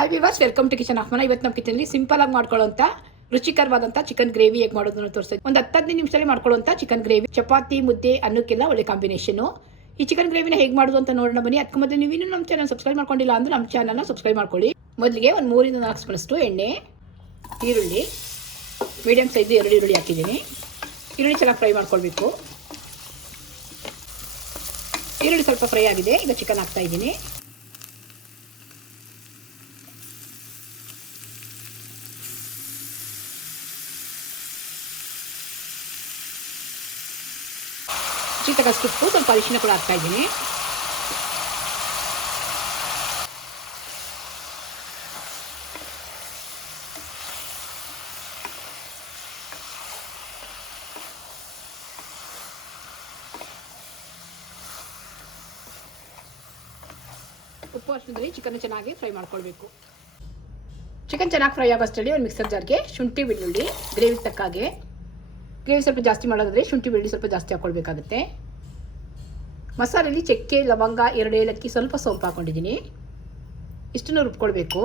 Hi viewers welcome to kitchen ಆಫ್ಮನ ಇವತ್ತು ನಮ್ಮ ಕಿಚನಲ್ಲಿ simple ಆಗಿ ಮಾಡ್ಕೊಳ್ಳೋಂಥ, ರುಚಿಕರವಾದಂಥ ಚಿಕನ್ ಗ್ರೇವಿ ಹೇಗೆ ಮಾಡೋದನ್ನು ತೋರಿಸ್ತೀವಿ ಒಂದು ಹತ್ತು ಹದಿನೈದು ನಿಮಿಷದಲ್ಲಿ ಮಾಡ್ಕೊಳ್ಳೋಂಥ ಚಿಕನ್ ಗ್ರೇವಿ ಚಪಾತಿ, ಮುದ್ದೆ, ಅನ್ನಕ್ಕೆಲ್ಲ ಒಳ್ಳೆ ಕಾಂಬಿನೇಷನು ಈ ಚಿಕನ್ ಗ್ರೇವಿನ ಹೇಗೆ ಮಾಡೋದು ಅಂತ ನೋಡೋಣ ಬನ್ನಿ. ಅದಕ್ಕೆ ಮೊದಲು ನೀವು ಇನ್ನೂ ನಮ್ಮ ಚಾನಲ್ ಸಬ್ಸ್ಕ್ರೈಬ್ ಮಾಡ್ಕೊಂಡಿಲ್ಲ ಅಂದ್ರೆ ನಮ್ಮ ಚಾನಲ್ನ ಸಬ್ಸ್ಕ್ರೈಬ್ ಮಾಡ್ಕೊಳ್ಳಿ. ಮೊದಲಿಗೆ ಒಂದು ಮೂರಿಂದ ನಾಲ್ಕು ಸ್ಪೂನಷ್ಟು ಎಣ್ಣೆ, ಈರುಳ್ಳಿ ಮೀಡಿಯಮ್ ಸೈಜ್ ಎರಡು ಈರುಳ್ಳಿ ಹಾಕಿದ್ದೀನಿ. ಈರುಳ್ಳಿ ಚೆನ್ನಾಗಿ ಫ್ರೈ ಮಾಡ್ಕೊಳ್ಬೇಕು. ಈರುಳ್ಳಿ ಸ್ವಲ್ಪ ಫ್ರೈ ಆಗಿದೆ, ಈಗ ಚಿಕನ್ ಹಾಕ್ತಾ ಇದ್ದೀನಿ. ರುಚಿ ತಗಷ್ಟು ಸ್ವಲ್ಪ ಅರಿಶಿನ ಕೂಡ ಹಾಕ್ತಾ ಇದ್ದೀನಿ ಉಪ್ಪು ಅರ್ಶನದಲ್ಲಿ ಚಿಕನ್ ಚೆನ್ನಾಗಿ ಫ್ರೈ ಮಾಡ್ಕೊಳ್ಬೇಕು ಚಿಕನ್ ಚೆನ್ನಾಗಿ ಫ್ರೈ ಆಗೋಷ್ಟರಲ್ಲಿ ಒಂದು ಮಿಕ್ಸರ್ ಜಾರ್ಗೆ ಶುಂಠಿ ಬೆಳ್ಳುಳ್ಳಿ ಗ್ರೇವಿ ತಕ್ಕಾಗೆ ಗ್ರೇವಿ ಸ್ವಲ್ಪ ಜಾಸ್ತಿ ಮಾಡೋದಾದರೆ ಶುಂಠಿ ಬೆಳ್ಳಿ ಸ್ವಲ್ಪ ಜಾಸ್ತಿ ಹಾಕ್ಕೊಳ್ಬೇಕಾಗುತ್ತೆ ಮಸಾಲೆಯಲ್ಲಿ ಚಕ್ಕೆ, ಲವಂಗ, ಎರಡು ಏಲಕ್ಕಿ ಸ್ವಲ್ಪ ಸೋಂಪು ಹಾಕ್ಕೊಂಡಿದ್ದೀನಿ ಇಷ್ಟನ್ನು ರುಬ್ಕೊಳ್ಬೇಕು.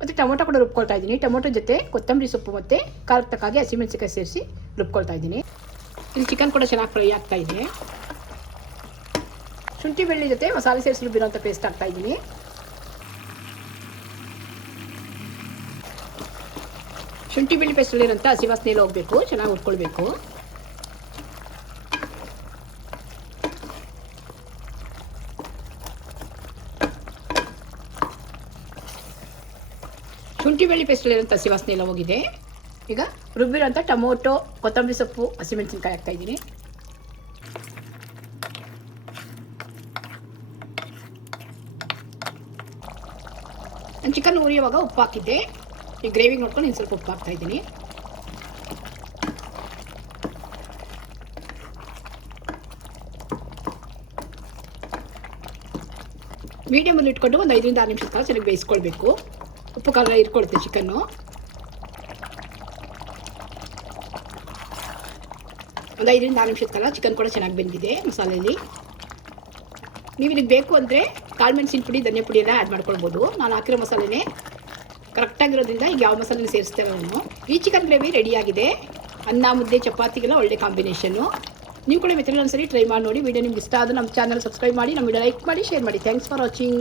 ಮತ್ತು ಟೊಮೊಟೊ ಕೂಡ ರುಬ್ಕೊಳ್ತಾ ಇದ್ದೀನಿ. ಟೊಮೊಟೊ ಜೊತೆ ಕೊತ್ತಂಬರಿ ಸೊಪ್ಪು ಮತ್ತು ಖಾರಕ್ಕೆ ತಕ್ಕಾಗಿ ಹಸಿಮೆಣಸಿಕಾಯಿ ಸೇರಿಸಿ ರುಬ್ಕೊಳ್ತಾ ಇದ್ದೀನಿ. ಇಲ್ಲಿ ಚಿಕನ್ ಕೂಡ ಚೆನ್ನಾಗಿ ಫ್ರೈ ಆಗ್ತಾ ಶುಂಠಿ ಬೆಳ್ಳಿ ಜೊತೆ ಮಸಾಲೆ ಸೇರಿಸಿ ರುಬ್ಬಿರೋಂಥ ಪೇಸ್ಟ್ ಹಾಕ್ತಾ ಇದ್ದೀನಿ. ಶುಂಠಿ ಬೆಳ್ಳಿ ಪೇಸ್ಟಲ್ಲಿರೋಂಥ ಹಸಿ ವಾಸನೆಯಲ್ಲಿ ಹೋಗಬೇಕು, ಚೆನ್ನಾಗಿ ಉಟ್ಕೊಳ್ಬೇಕು ಶುಂಠಿ ಬೆಳ್ಳಿ ಪೇಸ್ಟಲ್ಲಿರೋಂಥ ಹಸಿ ವಾಸನೆ ಎಲ್ಲ ಹೋಗಿದೆ. ಈಗ ರುಬ್ಬಿರೋಂಥ ಟೊಮೊಟೊ, ಕೊತ್ತಂಬರಿ ಸೊಪ್ಪು, ಹಸಿಮೆಣಸಿನ್ಕಾಯಿ ಹಾಕ್ತಾ ಇದ್ದೀನಿ. ನಾನು ಚಿಕನ್ ಉರಿಯುವಾಗ ಉಪ್ಪು ಹಾಕಿದ್ದೆ. ಈ ಗ್ರೇವಿ ನೋಡ್ಕೊಂಡು ಇನ್ನು ಸ್ವಲ್ಪ ಉಪ್ಪು ಹಾಕ್ತಾ ಇದ್ದೀನಿ. ಮೀಡಿಯಮಲ್ಲಿ ಇಟ್ಕೊಂಡು ಒಂದು ಐದರಿಂದ ಆರು ನಿಮಿಷ ಕಾಲ ಚೆನ್ನಾಗಿ ಬೇಯಿಸ್ಕೊಳ್ಬೇಕು. ಉಪ್ಪು ಖಾರ ಇಟ್ಕೊಳುತ್ತೆ ಚಿಕನ್ನು ಒಂದು ಐದರಿಂದ ಆರು ನಿಮಿಷದ ಕಾಲ ಚಿಕನ್ ಕೂಡ ಚೆನ್ನಾಗಿ ಬೆಂದಿದೆ ಮಸಾಲೆಯಲ್ಲಿ ನೀವು ಇದಕ್ಕೆ ಬೇಕು ಅಂದರೆ ಕಾಳು ಮೆಣಸಿನ ಪುಡಿ, ಧನಿಯಾ ಪುಡಿ ಎಲ್ಲ ಆ್ಯಡ್ ಮಾಡ್ಕೊಳ್ಬೋದು. ನಾನು ಹಾಕಿರೋ ಮಸಾಲೆನೇ ಕರೆಕ್ಟಾಗಿರೋದ್ರಿಂದ ಈಗ ಯಾವ ಮಸಾಲೆ ಸೇರಿಸ್ತೇವೆ ನಾನು. ಈ ಚಿಕನ್ ಗ್ರೇವಿ ರೆಡಿಯಾಗಿದೆ ಅನ್ನ, ಮುದ್ದೆ, ಚಪಾತಿಗೆಲ್ಲ ಒಳ್ಳೆ ಕಾಂಬಿನೇಷನ್ನು ನೀವು ಕೂಡ ಮೆಥಡ್ ಒಂದ್ಸರಿ ಟ್ರೈ ಮಾಡಿ ನೋಡಿ. ವಿಡಿಯೋ ನಿಮ್ಗೆ ಇಷ್ಟ ಆದರೆ ನಮ್ಮ ಚಾನಲ್ ಸಬ್ಸ್ಕ್ರೈಬ್ ಮಾಡಿ, ನಮ್ಮ ವಿಡಿಯೋ ಲೈಕ್ ಮಾಡಿ ಶೇರ್ ಮಾಡಿ. Thanks for watching